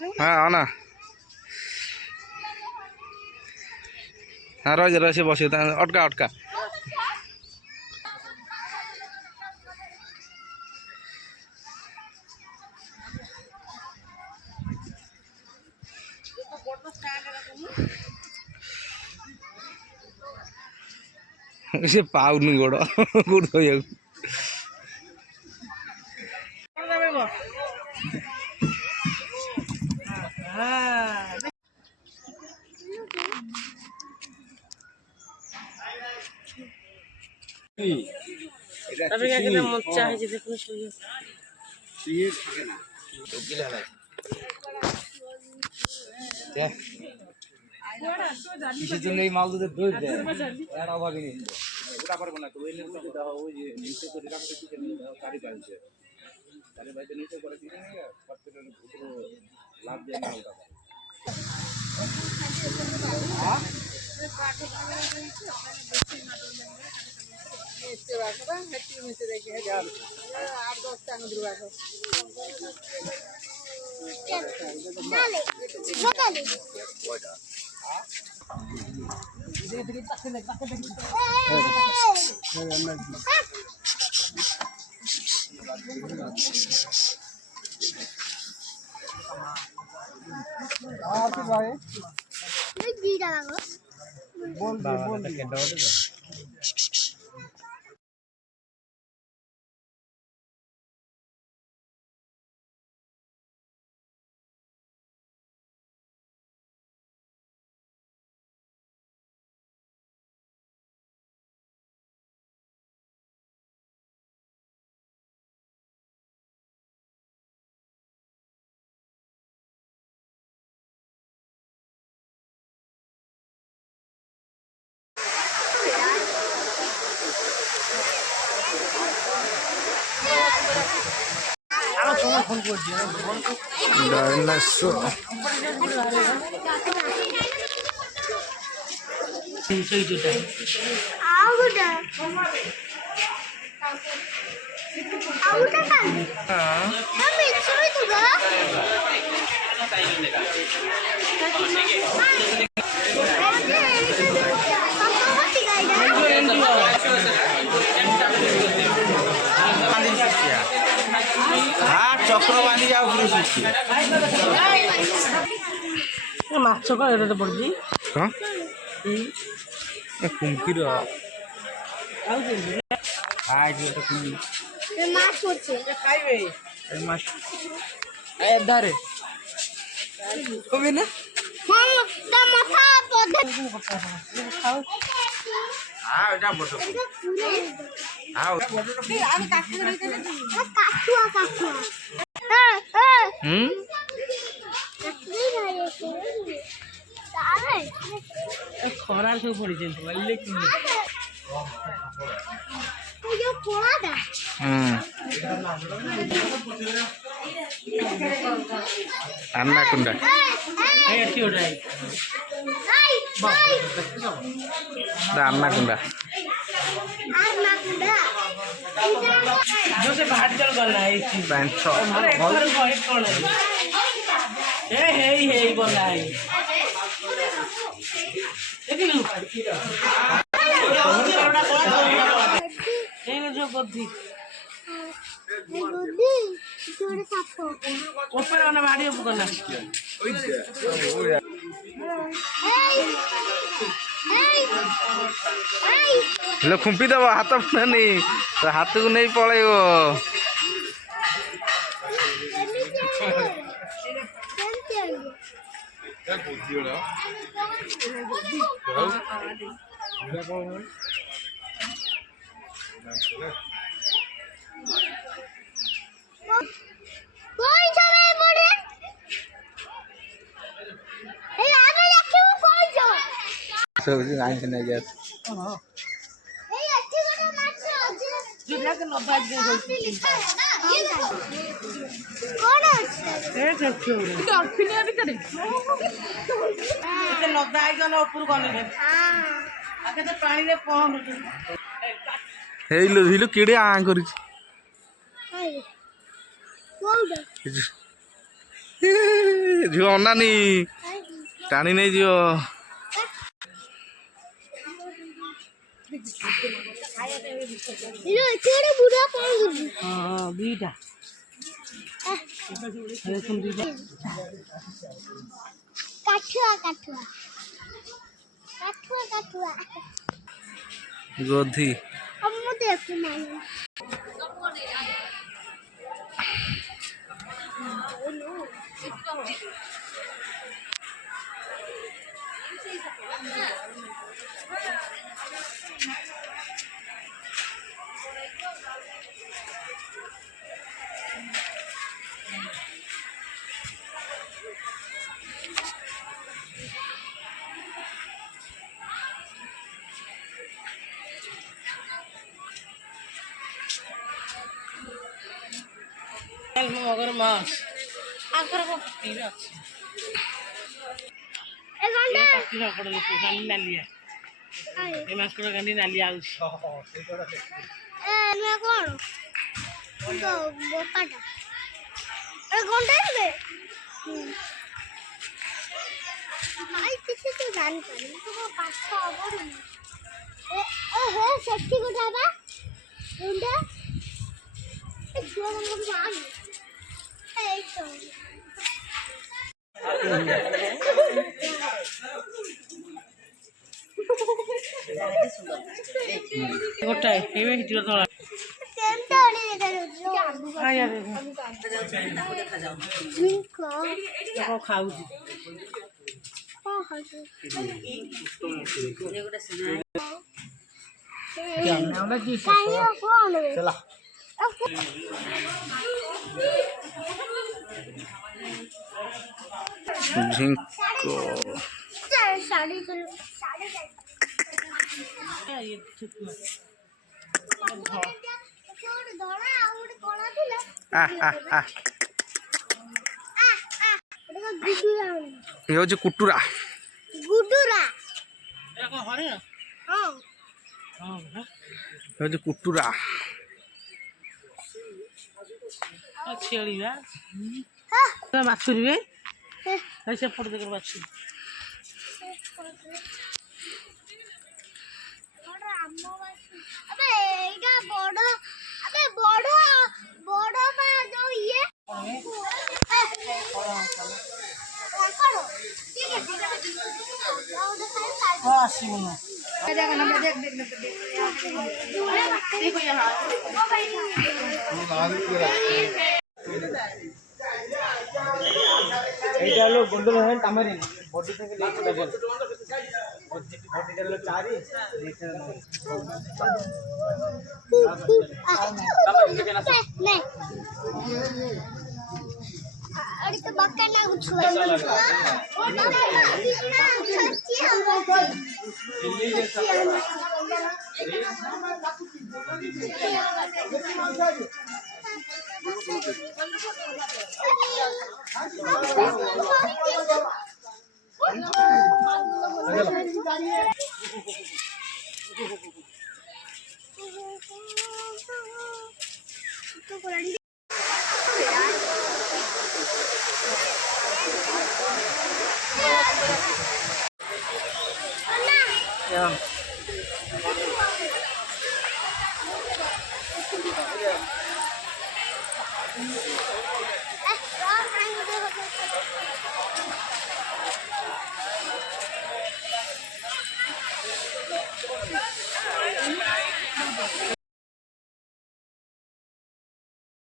हाँ आना हाँ रह से बस अटका अटका से पाउनु गोड़ गोड़ धोइବାକୁ अबे क्या कहते मोचा है जी देखो ये থাকে না গিলা নাই কে কিসের জন্য এই মাল দুধের দই দেয় এর অভাবই নেই ওটা পারবো না তো ওই নিচে দাও ওই যে নিচে করে রাখতে দিতে দাও চারি পাইছে চারি পাইছে নিচে করে দিলে না প্রত্যেকটা পুরো লাভ দেয় না ওটা হ্যাঁ este va a ser este me se de que ya algo está en otro lado dale dale oiga phone করছি ডাইনোসর সেইটা আউটা আউটা কাল আমি ছবি তুলো हाँ चक्र बांधी जाओ মাছ কর এটা পড়ছি हाँ कुम्कीर आज এটা কুমি মাছ পড়ছে খাইবে এই মাছ এই ধারে কবি না মামা দা মাথা পড়ে খাও হ্যাঁ এটা বড় হ্যাঁ আমি কাকুয়া কাকুয়া হ্যাঁ হ্যাঁ খরা সব পড়েছে বললে কি अन्नाकुंडा अन्नाकुंडा जो से भाट चल गला है पैंसौ हे गला है जो बुद्धि ऊपर वाला भाड़ी गला लो खुंपी दब हाथ नहीं तो हाथ को नहीं पड़ेगा सब आंख नहीं गया हिलो किड़े आ कर ଝିଅ ଅନାନି ଟାଣି ନେଇଯିବ। ବୁଢା କଣ କରୁଛି? ଦୁଇଟା କାଠୁଆ କାଠୁଆ କାଠୁଆ କାଠୁଆ ଗୋଧି ମୁଁ ଦେଖୁନାହିଁ। ମଗର ମାছ ଆଙ୍କର ପତିର ଅଛି ଏ ଗଣ୍ଡା ପତିର କଡ଼ ଲୋକ ଗାଣ୍ଡି ନାଲିଆ ଏ ମାଙ୍କଡ଼ ଗାଣ୍ଡି ନାଲିଆ ଆଉଛି। ଏ ନା କଣ ତ ବୋକାଟା ଏ ଗଣ୍ଡା ରେ ଭାଇ କିଛି ତ ଜାଣିପାରୁନି ତୁ ପାଠ ପଢୁନି। ଏ ହେ ସେଠି ଗୋଟେ ବା ଗଣ୍ଡା ଏ ଛୁଆ ମାନଙ୍କୁ ଜାଣି এই তো গোটায় এমে হিটির ধরা কেমটা ওড়ে দেখা যাচ্ছে আয়া রে ঝিঙ্কা দেখো খাউছি কখন খাচ্ছে এগুলা সিনা কাইও কোন চলা ঝিঙ্কো শাড়ি ধরা আউট কোন ছিল ଏ ହଉଛି କୁଟୁରା গুডুরা এখন হরে হ্যাঁ হ্যাঁ ଏ ହଉଛି କୁଟୁରା ଛେଳିବା হ্যাঁ ବାଛୁରିବେ ସେପଟେ ଦେଖ ବାଛୁରି আবে এইটা বড় আবে বড় বড় পা যাও ইয়ে করো ঠিক আছে আসিব না এইটা হলো বন্ধুর হ্যান্ড তামারিন বডি থেকে লেফট ডবল বডিটা হলো 4 अरे तो बक्का ना कुछ